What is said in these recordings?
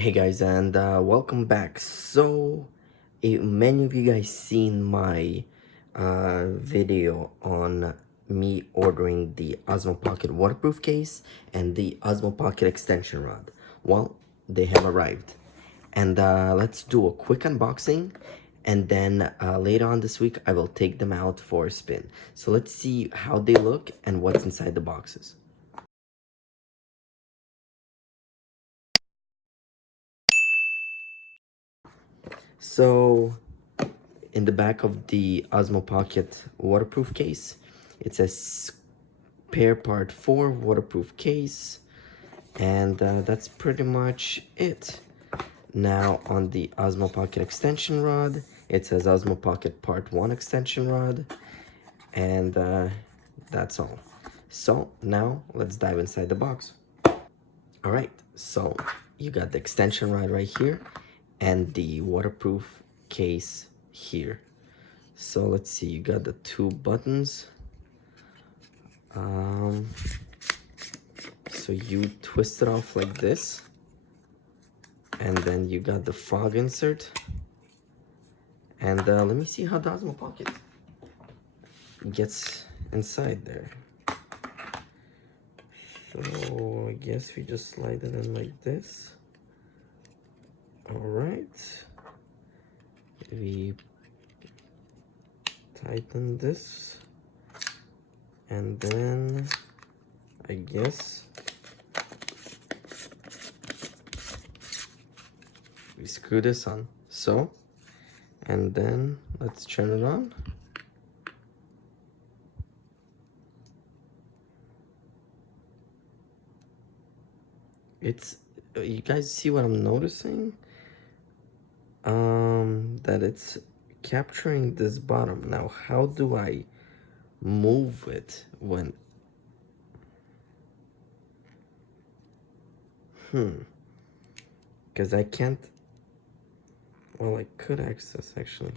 Hey guys, and welcome back. So many of you guys seen my video on me ordering the Osmo Pocket waterproof case and the Osmo Pocket extension rod. Well, they have arrived, and let's do a quick unboxing, and then later on this week I will take them out for a spin. So let's see how they look and what's inside the boxes. So in the back of the Osmo Pocket waterproof case, it says spare part 4 waterproof case, and that's pretty much it. Now on the Osmo Pocket extension rod, it says Osmo Pocket part 1 extension rod, and that's all. So now let's dive inside the box. All right, so you got the extension rod right here and the waterproof case here. So let's see, you got the two buttons. So you twist it off like this, and then you got the fog insert. And let me see how the Osmo Pocket gets inside there. So I guess we just slide it in like this. All right. We tighten this, and then I guess we screw this on. So, and then let's turn it on. It's, you guys see what I'm noticing? That it's capturing this bottom. Now, how do I move it when... Because I can't... Well, I could access, actually.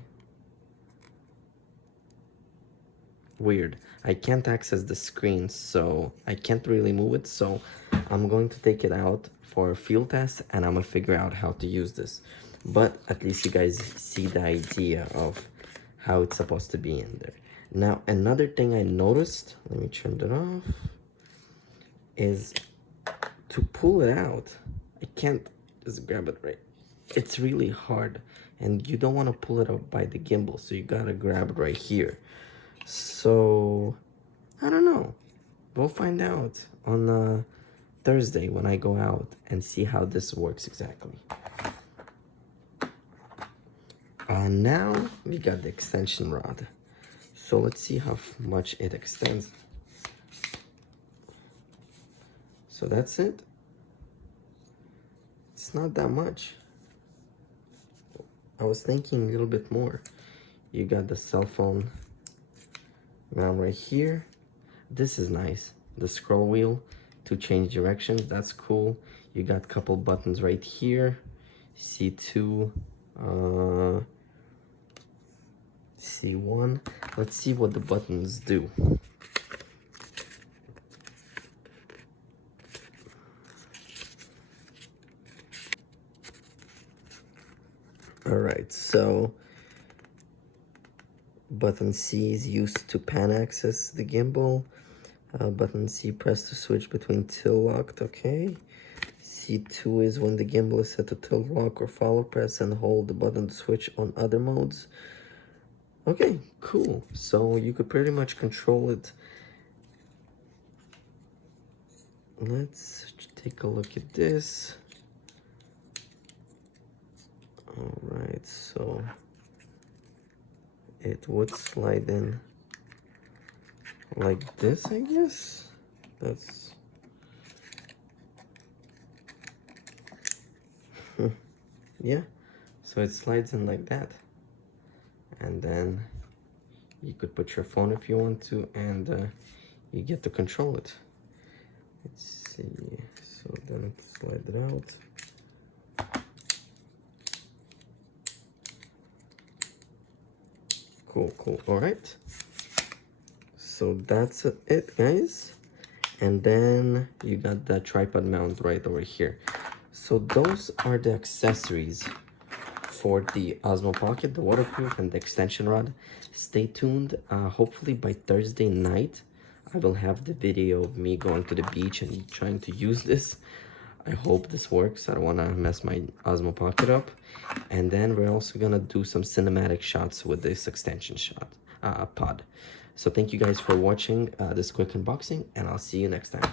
Weird. I can't access the screen, so I can't really move it. So I'm going to take it out for a field test, and I'm gonna figure out how to use this. But at least you guys see the idea of how it's supposed to be in there. Now, another thing I noticed, let me turn it off, is to pull it out, I can't just grab it right. It's really hard, and you don't want to pull it out by the gimbal, so you gotta grab it right here. So, I don't know. We'll find out on Thursday when I go out and see how this works exactly. Now we got the extension rod. So let's see how much it extends. So that's it. It's not that much. I was thinking a little bit more. You got the cell phone mount right here. This is nice. The scroll wheel to change directions, that's cool. You got a couple buttons right here. C2, C1. Let's see what the buttons do. All right, so button C is used to pan access the gimbal. Button C, press to switch between tilt locked, okay. C2 is when the gimbal is set to tilt lock or follow, press and hold the button to switch on other modes. Okay, cool. So you could pretty much control it. Let's take a look at this. All right, so it would slide in like this, I guess. That's yeah, so it slides in like that, and then you could put your phone if you want to, and you get to control it. Let's see, so then slide it out. Cool. All right, so that's it, guys. And then you got the tripod mount right over here. So those are the accessories for the Osmo Pocket, the waterproof and the extension rod. Stay tuned. Hopefully by Thursday night, I will have the video of me going to the beach and trying to use this. I hope this works. I don't want to mess my Osmo Pocket up. And then we're also gonna do some cinematic shots with this extension pod. So thank you guys for watching this quick unboxing, and I'll see you next time.